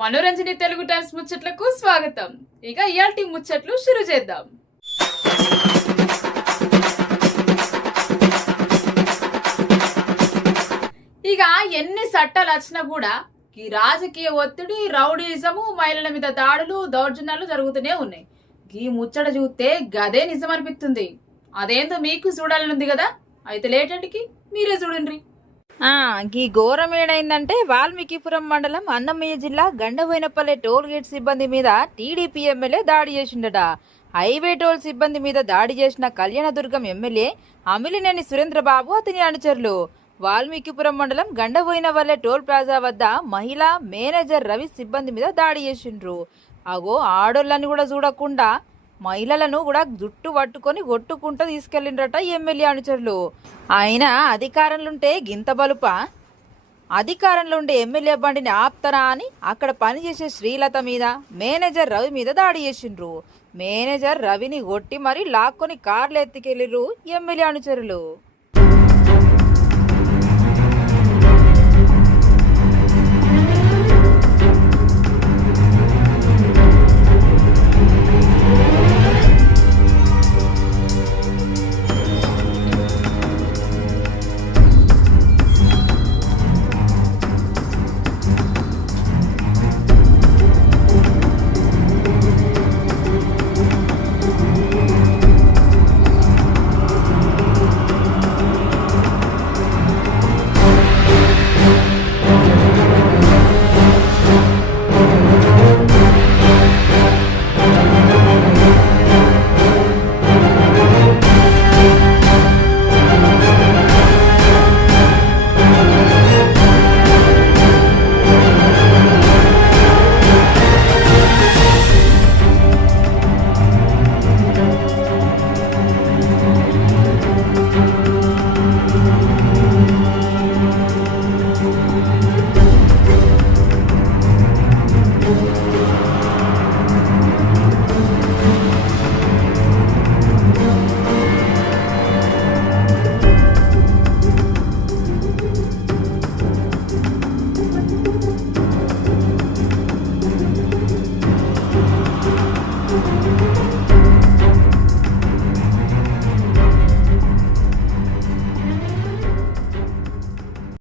మనోరంజని తెలుగు టైమ్స్ ముచ్చట్లకు స్వాగతం. ఇక ఇయాల్టి ముచ్చట్లు షురు చేద్దాం. ఇక ఎన్ని చట్టాలు వచ్చినా కూడా ఈ రాజకీయ ఒత్తిడి, రౌడీజము, మహిళల మీద దాడులు, దౌర్జన్యాలు జరుగుతూనే ఉన్నాయి. ఈ ముచ్చట చూస్తే గదే నిజం అనిపిస్తుంది. అదేందో మీకు చూడాలనుంది కదా, అయితే లేటంటికి మీరే చూడండి. ఈ ఘోరం ఏడైందంటే వాల్మీకిపురం మండలం అన్నమయ్య జిల్లా గండబోయినపల్లె టోల్ గేట్ సిబ్బంది మీద టీడీపీ ఎమ్మెల్యే దాడి చేసిండట. హైవే టోల్ సిబ్బంది మీద దాడి చేసిన కళ్యాణదుర్గం ఎమ్మెల్యే అమిలినేని సురేంద్రబాబు అతని అనుచరులు వాల్మీకిపురం మండలం గండబోయినపల్లె టోల్ ప్లాజా వద్ద మహిళా మేనేజర్ రవి సిబ్బంది మీద దాడి చేసిండ్రు. అగో ఆడోళ్ళని కూడా చూడకుండా మహిళలను కూడా జుట్టు పట్టుకొని కొట్టుకుంటూ తీసుకెళ్లిండ్రట ఎమ్మెల్యే అనుచరులు. ఆయన అధికారంలోంటే గింత బలుప, అధికారంలో ఉండే ఎమ్మెల్యే బండిని ఆప్తరా అని అక్కడ పనిచేసే శ్రీలత మీద, మేనేజర్ రవి మీద దాడి చేసిండ్రు. మేనేజర్ రవిని కొట్టి మరీ లాక్కొని కార్లు ఎత్తుకెళ్లిర్రు ఎమ్మెల్యే అనుచరులు.